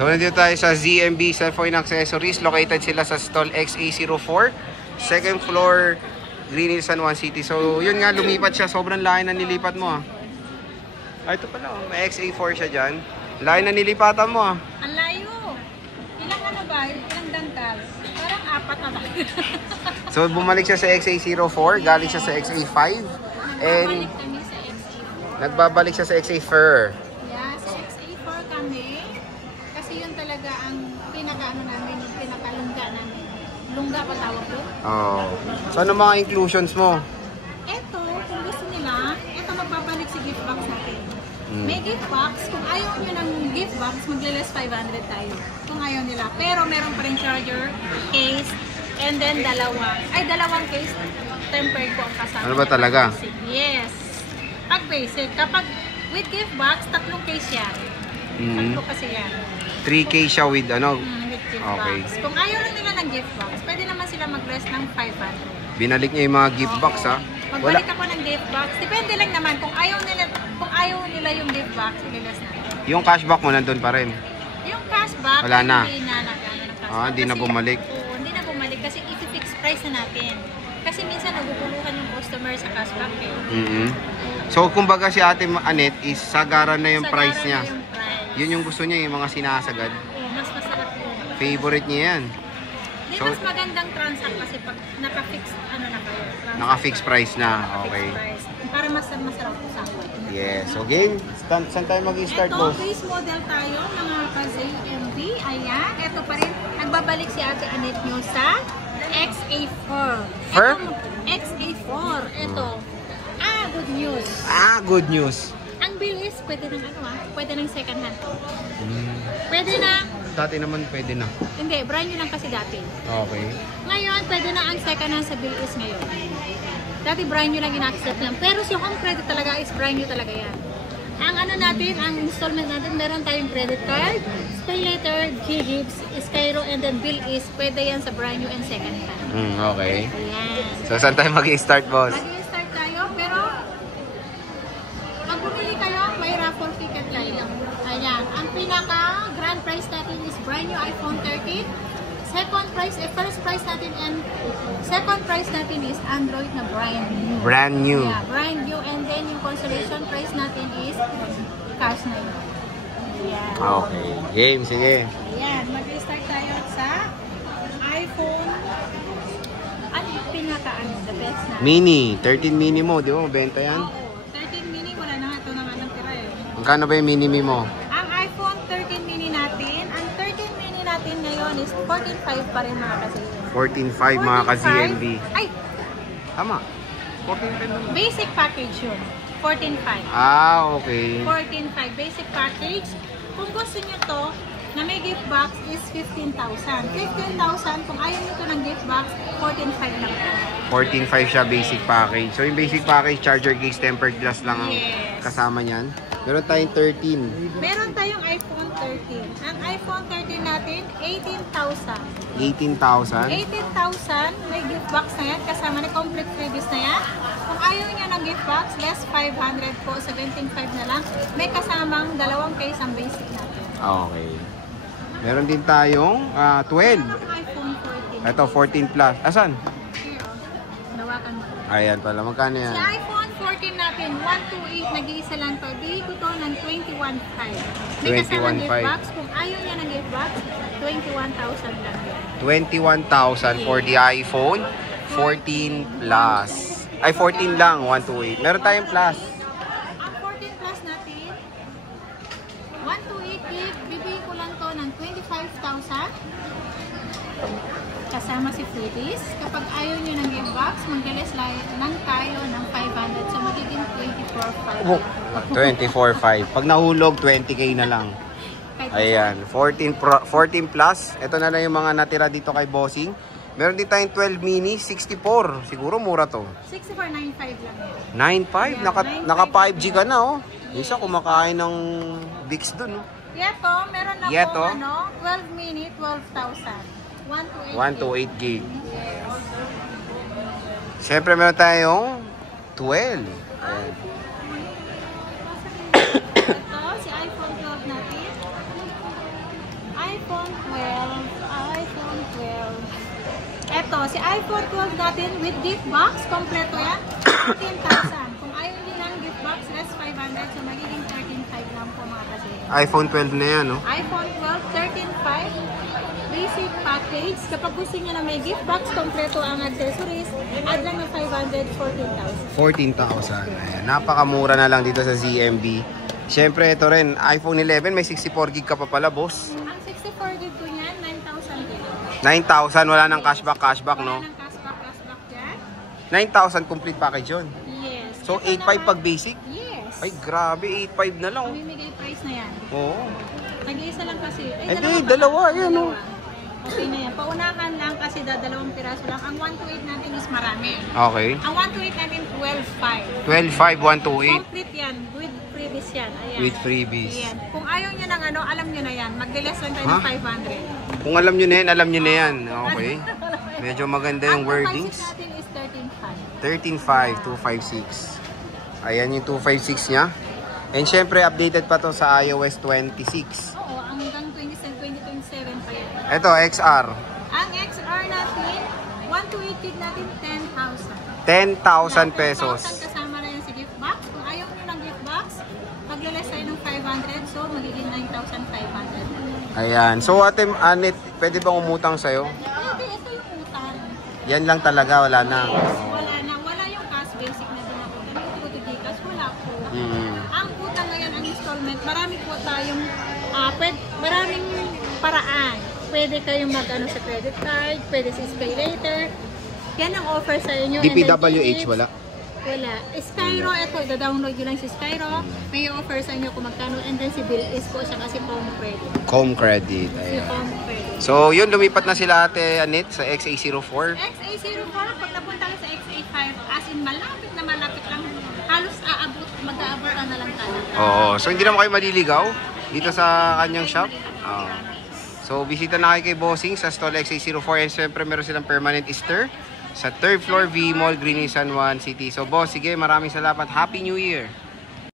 So, nandito tayo sa ZMB Cellphone Accessories. Located sila sa stall XA04. Second floor, Green Hills, San Juan City. So, yun nga, lumipat siya. Sobrang layo na nilipat mo ah. Ah, ito pala. May XA4 siya dyan. Layo na nilipatan mo ah. Ang layo. Ilang ano ba? Ilang dangkal? Parang 4 na ba? So, bumalik siya sa XA04. Galing siya sa XA5. And Nagbabalik kami sa XA4. nagbabalik siya sa XA4. Yeah, sa XA4 kami. Kasi yun talaga ang pinaka-ano namin, yung pinaka-lungga namin. Lungga pa tawag doon? Oh. So, ano mga inclusions mo? Eto, kung gusto nila, eto magbabalik si gift box natin. May gift box. Kung ayaw nyo ng gift box, magle-less 500 tayo. Kung ayaw nila. Pero meron pa rin charger, case, and then dalawang case, tempered po ang kasama. Ano ba talaga? Basic. Yes. Pag basic. Kapag with gift box, 3 case yan. 3 kasi yan. 3K siya with ano? With gift Okay. box. Kung ayaw lang nila ng gift box, pwede naman sila mag-less ng 500. Binalik niya yung mga gift box ha? Magbalik ako ng gift box. Depende lang naman kung ayaw nila yung gift box, i-less natin. Yung cashback mo nandun pa rin. Yung cashback, wala na. Hindi na nag-ano ng cashback. Ah, hindi na bumalik. Oo, hindi na bumalik kasi i-fix price na natin. Kasi minsan naguguluhan yung customer sa cashback eh. So, kumbaga si Ate Anet is sagaran na yung Sagaran price niya. na yung price. Yun yung gusto niya, yung mga sinasagad. Oo, mas masarap yun. Favorite niya yan. Di, So, mas magandang transact kasi pag naka-fix, ano na kayo. naka-fix price na. Okay. Price. Para mas masarap usapan. Yes. So, game. Saan tayo mag-start, Ito, boss? base model tayo, mga ka-ZMB. Ayan, ito pa rin. Nagbabalik si Ate Anet nyo sa XA4. Fur? Ito, XA4. Ito. Good news. Good news. Ang bilis, pwede ng pwede ng second hand. Pwede na. Dati naman pwede na. Hindi, brand new lang kasi dati. Okay. Ngayon, pwede na ang second hand sa bilis ngayon. Dati brand new lang in-accept lang. Pero si home credit talaga is brand new talaga yan. Ang ano natin, ang installment natin, meron tayong credit card, pay later, G-Gigs, Skyro, and then bill is, pwede yan sa brand new and second hand. Okay. Ayan. So, saan tayo mag-start, boss? Mag-start tayo, pero pag bumili kayo, may raffle ticket tayo. Ayan. Ang pinaka-grand prize natin is brand new iPhone 13. First prize natin and second prize natin is Android na brand new. Brand new. Yeah, brand new. And then yung consolation prize natin is cash na yun. Ayan. Okay. Game, sige. Ayan. Mag-start tayo sa iPhone. Ano yung the best na? Mini. 13 mini mo. Di ba? Mabenta yan? Oo. 13 mini, wala na nga ito naman ng tira eh. Magkano ba yung mini mo? Ang iPhone 13 mini natin, ang 13 mini natin ngayon is 14.5 pa rin mga kasi. 14.5 mga ka-ZMB. Ay, Tama. 14.5 naman. basic package yun. 14.5. Okay. 14.5 basic package. Kung gusto nyo to, na may gift box is 15,000. 15,000, kung ayaw nyo to ng gift box, 14.5 lang to. 14.5 siya basic package. So yung basic package, charger case, tempered glass lang ang Yes. kasama niyan. Meron tayong 13. Meron tayong iPhone 13. Ang iPhone 13 natin, 18,000. 18,000. 18,000, may gift box na yan, kasama na complete freebies na yan. Kung ayaw niya ng gift box, less 500 po, 17,500 na lang. May kasamang 2 case ang basic natin. Okay. Meron din tayong 12. Ang iPhone 14. Ito, 14 plus. Asan? Here, oh. Nawakan mo. Ayan pala. Magkano yan? Sa iPhone 14 natin, 128, nag-iisa lang to. Bili ko to ng 21,500. May kasamang gift 21,500. box. Kung ayaw niya ng gift box, 21,000 lang yun. 21,000 for the iPhone 14 plus. Ay, 14 lang. 128. Meron tayong plus. Ang 14 plus natin, 128 gig, bibigay ko lang to ng 25,000. Kasama si freebies. Kapag ayaw nyo ng gift box, mag-less lang tayo ng 500. So, magiging 24,500. 24.5. Pag nahulog, 20k na lang. Ayan. 14 plus. Ito na lang yung mga natira dito kay Bossing. Meron din tayong 12 mini, 64. Siguro mura to. 6495 lang yun. 9.5. Yeah, Naka 5G ka na, oh. Isa kumakain ng Bix dun, oh. Yeto, meron na Yeto? po, 12 mini, 12,000. 128 gig. Yes. Siyempre meron tayong 12. Ayan. Ito, si iPhone 12 natin. iPhone 12. iPhone 12. Eto, si iPhone 12 natin with gift box, kompleto yan, 13,000. Kung ayaw nyo ng gift box, less 500. So, magiging 13,500 lang po mga kasi. iPhone 12 na yan, no? iPhone 12, 13,500. Basic package. Kapag gusto nyo na may gift box, kompleto ang accessories, add lang ng 500, 14,000. 14,000. Ayan, napakamura na lang dito sa ZMB. Siyempre, ito rin, iPhone 11, may 64 gig ka pa pala, boss. Ang 64 gig ko niyan, 9,000 din. 9,000, wala nang cashback, no? Wala ng cashback dyan. 9,000 complete package yun. Yes. So, Ito 8,500 naman- pag basic? Yes. Ay, grabe, 8,500 na lang. Mamimigay price na yan. Oo. Nag-iisa lang kasi. Ay, Hindi, pa. dalawa, yan, oh. Okay na yan. Paunahan lang kasi dalawang piraso lang. Ang 128 natin is marami. Okay. Ang 128 natin, 12,500. 12,500, 128. Complete yan. With freebies yan. Ayan. With freebies. Ayan. Kung ayaw nyo ng ano, alam nyo na yan. Mag-less lang tayo ng 500. Kung alam nyo na yan, alam nyo na yan. Okay. Medyo maganda yung Ang wordings. 256 natin is 13,500. 13,500, 256. Ayan yung 256 niya. And syempre, updated pa to sa iOS 26. Oo, hanggang 2027 pa yan. Ito, XR. Ang XR natin, 128 gig natin, 10,000. 10,000 pesos. 10,000 kasama na yan sa gift box. Kung ayaw nyo ng gift box, maglalas tayo ng 500, so magiging 9,500. Ayan. So, Ate Anet, pwede bang umutang sa'yo? Pwede, ito yung utang. Yan lang talaga, wala na. Wala na, wala yung cash basic na din ako. Kami ko to Gcash, wala po. Ang utang ngayon, ang installment, marami po tayong, maraming paraan. Pwede kayong mag-ano sa credit card, pwede sa Pay Later. Yan ang offer sa inyo. DPWH, wala. Wala. Skyro, ito, i-download nyo lang si Skyro. May offer sa inyo kung magkano. And then si Bill is po siya kasi home credit. Home credit. Si Ayan. home credit. So, yun, lumipat na sila Ate Anet sa XA04. XA04, pag napunta ka sa XA5, as in malapit na malapit lang, halos aabot, mag-aabar na lang tayo. Oo. So, hindi naman kayo maliligaw dito sa kanyang shop. Oo. So, bisita na kayo kay Bossing sa stall XA04. And syempre, meron silang permanent Easter sa 3rd floor V Mall, Green Hills, San Juan City. So, boss, sige, maraming salamat. Happy New Year!